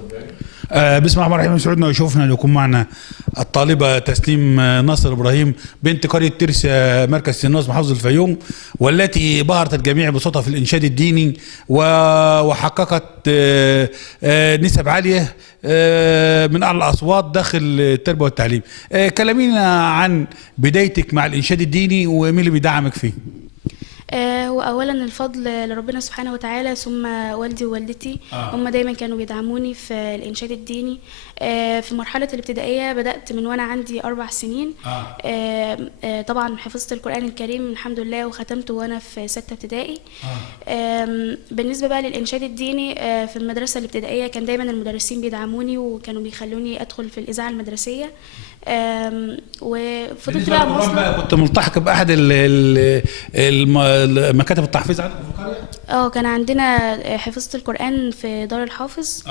بسم الله الرحمن الرحيم. يسعدنا ويشوفنا أن يكون معنا الطالبة تسنيم ناصر إبراهيم بنت قرية ترسا مركز سناس محافظة الفيوم، والتي بهرت الجميع بصوتها في الإنشاد الديني وحققت نسب عالية من أعلى الأصوات داخل التربية والتعليم. كلمينا عن بدايتك مع الإنشاد الديني ومين اللي بيدعمك فيه؟ هو اولا الفضل لربنا سبحانه وتعالى، ثم والدي ووالدتي. هم دايما كانوا بيدعموني في الانشاد الديني. في مرحله الابتدائيه بدات من وانا عندي 4 سنين. طبعا حفظت القران الكريم الحمد لله وختمته وانا في 6 ابتدائي. بالنسبه بقى للانشاد الديني، في المدرسه الابتدائيه كان دايما المدرسين بيدعموني وكانوا بيخلوني ادخل في الاذاعه المدرسيه. وفضلت بقى مواصله. كنت ملتحق باحد مكاتب التحفيظ عندكم في القريه؟ كان عندنا حفظت القرآن في دار الحافظ.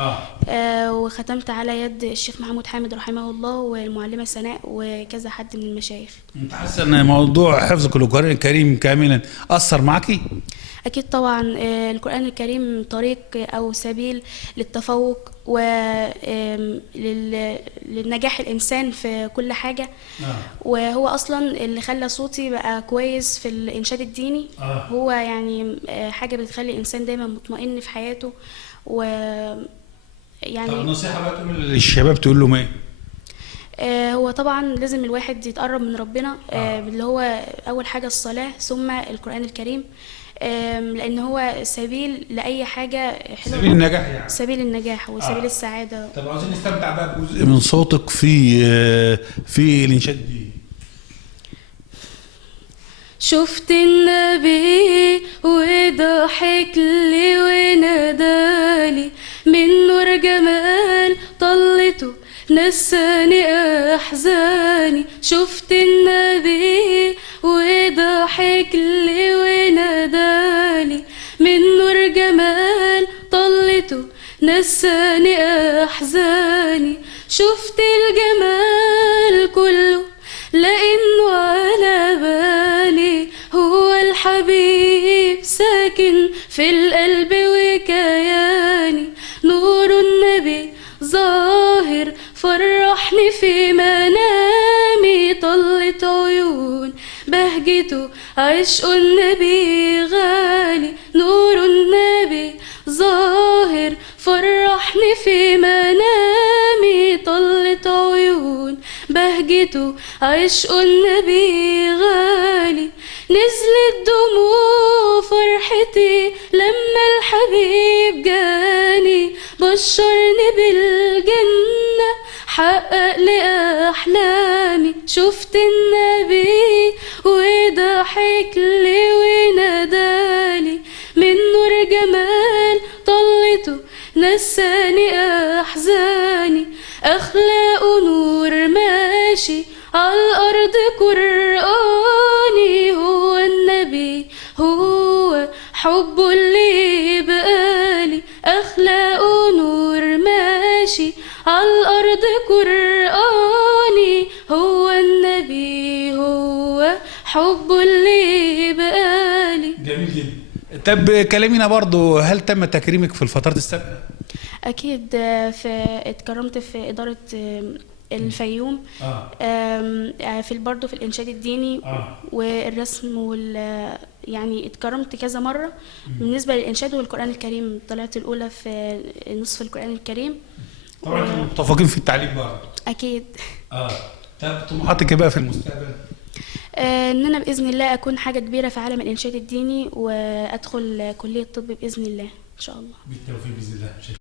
وختمت على يد الشيخ محمود حامد رحمه الله والمعلمة سناء وكذا حد من المشايخ. انت حاسه ان موضوع حفظ القرآن الكريم كاملا أثر معاكي؟ أكيد طبعا. القرآن الكريم طريق أو سبيل للتفوق وللنجاح الإنسان في كل حاجة. وهو أصلا اللي خلى صوتي بقى كويس في الإنشاد الديني. هو يعني حاجة بتخلي الإنسان دايما مطمئن في حياته. و يعني طب نصيحة بقى تقول للشباب تقول لهم ايه؟ هو طبعا لازم الواحد يتقرب من ربنا، اللي هو أول حاجة الصلاة ثم القرآن الكريم، لأن هو سبيل لأي حاجة حلوة. سبيل النجاح يعني. سبيل النجاح وسبيل السعادة. طب عاوزين نستمتع بقى بجزء من صوتك في الإنشاد الديني. شفت النبي وضحك لي ونادالي من نور جمال طلته نساني أحزاني. شفت النبي وضحك لي ونادالي من نور جمال طلته نساني أحزاني. شفت الجمال كله لأنه على بالي، هو الحبيب ساكن في القلب وكياني. نور النبي ظاهر فرحني في منامي، طلت عيون بهجته عشق النبي غالي. نور النبي ظاهر فرحني في منامي، طلت عيون بهجته عشق النبي غالي. نزلت دموع فرحتي لما الحبيب جاني، بشرني بالجنة حقق لي أحلامي. شفت النبي وضحك لي ونادالي من نور جمال طلته نساني أحزاني. أخلاق نور ماشي عالأرض قرآني، هو النبي هو حب اللي بقالي. أخلاق نور ماشي عالأرض قرآني، هو النبي هو حب اللي بقالي. جميل جدا. طب كلمينا برضو، هل تم تكريمك في الفترات السابقة؟ أكيد. اتكرمت في إدارة الفيوم. في برضه في الإنشاد الديني والرسم يعني اتكرمت كذا مرة. بالنسبة للإنشاد والقرآن الكريم طلعت الأولى في نصف القرآن الكريم. طبعا متفقين في التعليم بقى. أكيد. طب طموحاتك بقى في المستقبل؟ إن أنا بإذن الله أكون حاجة كبيرة في عالم الإنشاد الديني وأدخل كلية طب بإذن الله إن شاء الله. بالتوفيق بإذن الله.